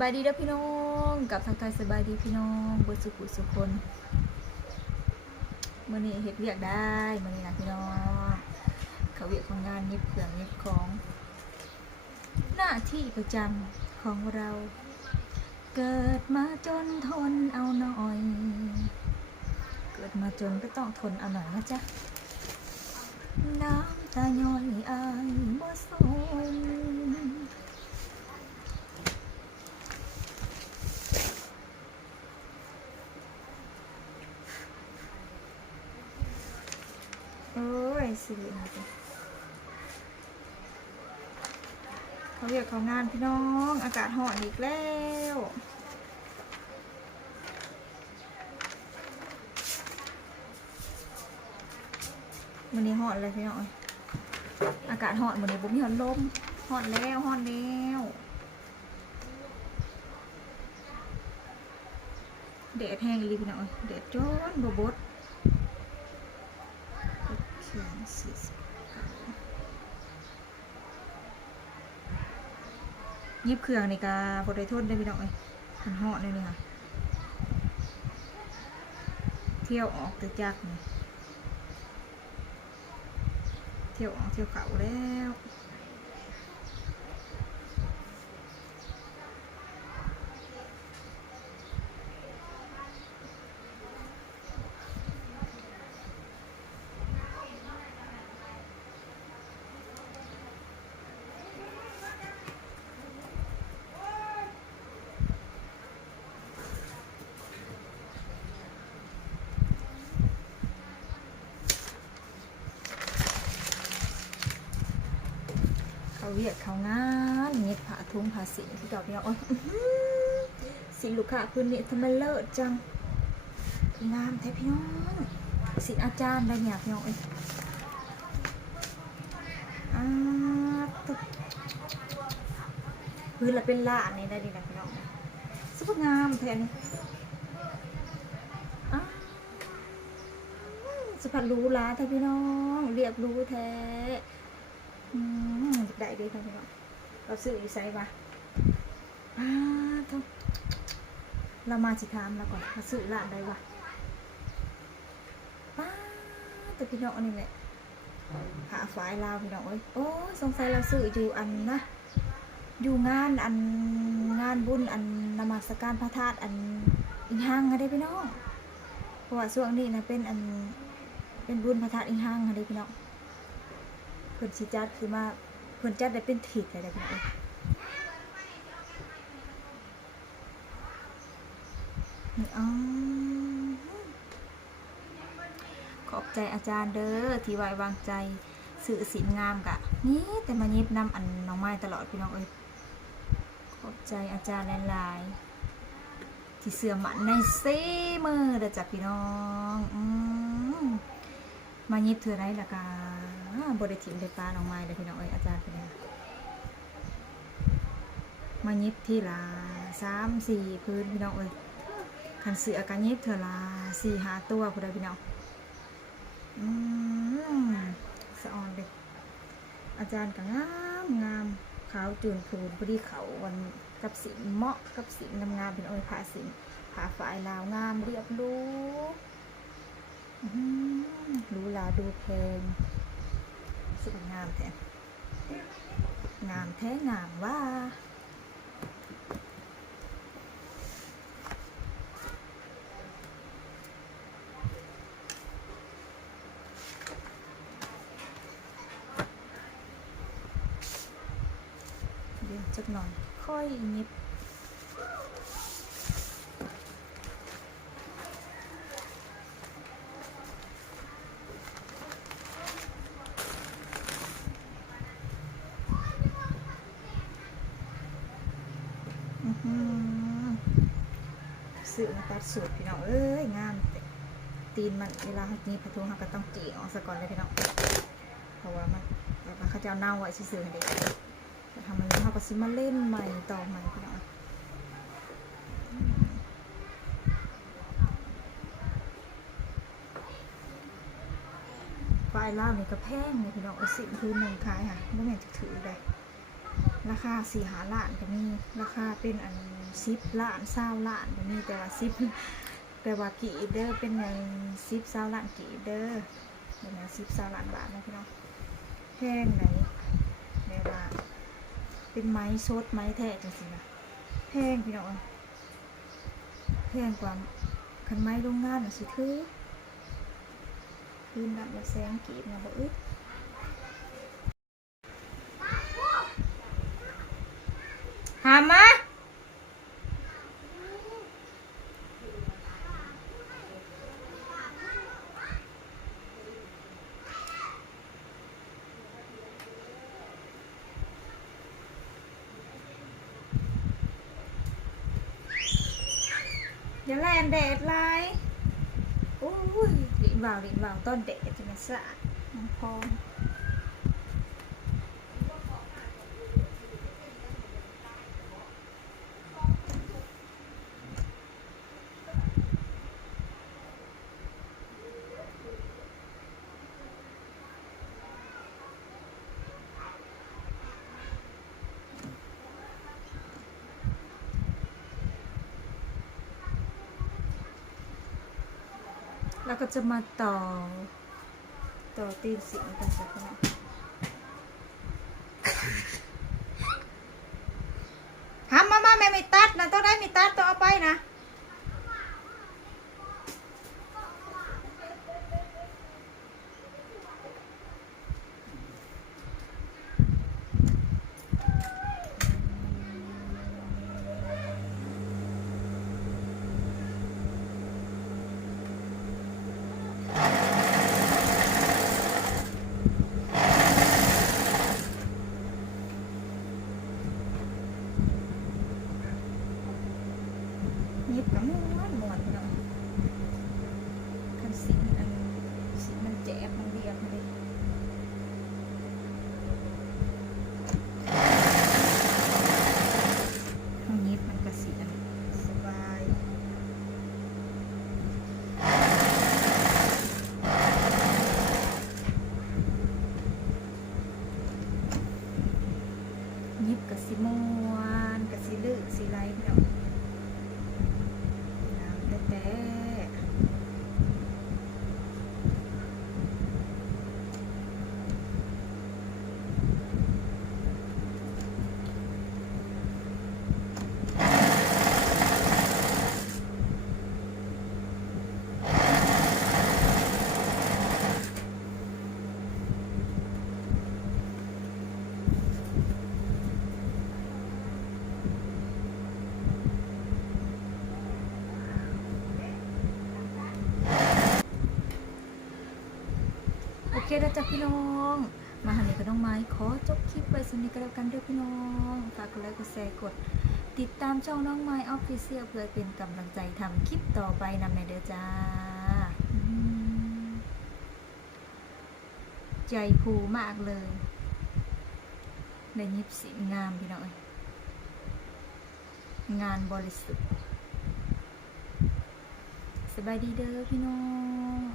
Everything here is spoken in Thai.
บายดีเด้อพี่น้องกับทางไทยสบายดีพี่น้องเบิดสุขุสุคนมื้อนี้เฮ็ดเวียกได้มื้อนี้นะพี่น้องเขาเวียกของงานเย็บเครื่องเย็บของหน้าที่ประจำของเราเกิดมาจนทนเอาหน่อยเกิดมาจนก็ต้องทนเอาหน่อยนะจ๊ะน้ำตาย้อยอายบ่สนโอ้ยสินะจ๊ะเขาเรียกเขางานพี่น้องอากาศร้อนอีกแล้ววันนี้ร้อนเลยพี่น้องอากาศร้อนวันนี้บุ้มมีร้อนลมร้อนแล้วแดดแห้งเลยพี่น้องแดดจ้อนบดยิบเครื่องนี่กาบดได้ทนได้พี่น้องมันเหาะเลยนี่ค่ะเที่ยวออกแต่จักนี่เที่ยวออกเที่ยวเขาแล้วเขาเรียกเขางานเน็ตผ่าทุ่งผ่าสีที่ดอกเดียวสีลูกค้าคุณเนี่ยทำไมเลิศจังงามแท้พี่น้องสีอาจารย์ได้เนี่ยพี่น้องตุ๊กพื้นละเป็นล่านี่ได้ดีนะพี่น้องสุดงามแท้นี่สุดรู้ล้าแท้พี่น้องเรียบรู้แท้ได้ดีค่ะพี่น้องเราซื้ออยู่ไซวะทุกเรามาสิถามเราก่อนเราซื้อร้านใดวะแต่พี่น้องอันนี้แหละหาฝ่ายลาวพี่น้องโอ้สงสัยเราซื้ออยู่อันนะอยู่งานอันงานบุญอันนมัสการพระธาตุอันอิงห้างอะไรพี่น้องเพราะว่าช่วงนี้นะเป็นอันเป็นบุญพระธาตุอิงห้างอะไรพี่น้องเพิ่นสิจัดคือมาเพิ่นจัดได้เป็นถิดเลยนะพี่น้องขอบใจอาจารย์เด้อที่ไว้วางใจสื่อสินงามกะนี่แต่มาเย็บนำอันน้องไม้ตลอดพี่น้องขอบใจอาจารย์หลายๆที่เสื่อมันในซีมือเด้อจ้ะพี่น้องมาเย็บเธอได้ละกาบริถิ่นได้ปลาน้องไม้เด้อพี่น้องอาจารย์เป็นไงมาเย็บที่ละ3-4พื้นพี่น้องขันเสือกันเย็บเธอละ4-5ตัวผู้ใดพี่น้องสะออนเลยอาจารย์ก็งามขาวจูนพูนพอดีเขาวันกับสีเหมาะกับสีงามเป็นผ้าสีผ้าฝ่ายลาวงามเรียบรู้ลาดูแพงสุดงามแท้งามแท้งามว่าจักหน่อยค่อยนิดซื้อมาตัดสูตรพี่น้องงามตีนมันเวลาเขาจีบประตูเขาก็ต้องจีออกซะก่อนเลยพี่น้องเพราะว่ามันแบบเขาจะเอาเน่าไว้ซื้อให้เด็กแต่ทำมันเขาก็ซื้อมาเล่นใหม่ต่อใหม่พี่น้องปลายล่านี่ก็แพงเลยพี่น้องสิ่งพื้นหนึ่งขายค่ะไม่แม่นจะถือได้ ราคา4-5 ล้านก็มีราคาเป็นอัน10 ล้าน20 ล้านก็มีแต่ว่า10แต่ว่ากีบเด้อเป็นอย่าง10-20 ล้านกีบเด้อเป็นอย่าง10-20 ล้านบาทนะพี่น้องแพงไหนแบบว่าเป็นไม้สดไม้แท้จังสินะแพงพี่น้องแพงกว่าคันไม้โรงงานน่ะสิถือคืนนับละแสนกีบนะบ่อึดหามาอย่าแลนแดดลายโอ้ยลิ้นวาวต้นแดดจะมาสะน้ำพองแล้วก็จะมาต่อตีนสิงกันสักหน่อยทำมาแม่ไม่ตัดนะต้องได้ไม่ตัดต้องเอาไปนะยิบกับม้วนเนาะคันสีมันแจ๊บมันเรียบมาเลยเอายิบมันก็สีสบายยิบกับสีม้วนกับสีลึกสีไหลเนาะแต่โอเคแล้วจ้ะพี่น้องมาหันนี้ก็ต้องไม้ขอจบคลิปไปสำนี้ก็แล้วกันเด้อพี่น้องฝากกดไลค์กดแชร์กดติดตามช่องน้องไม้ออฟฟิเชียลเพื่อเป็นกำลังใจทำคลิปต่อไปนำในเด้อจ้าใจฟูมากเลยในยิบสีงามพี่น้องงานบริสุทธิ์สบายดีเด้อพี่น้อง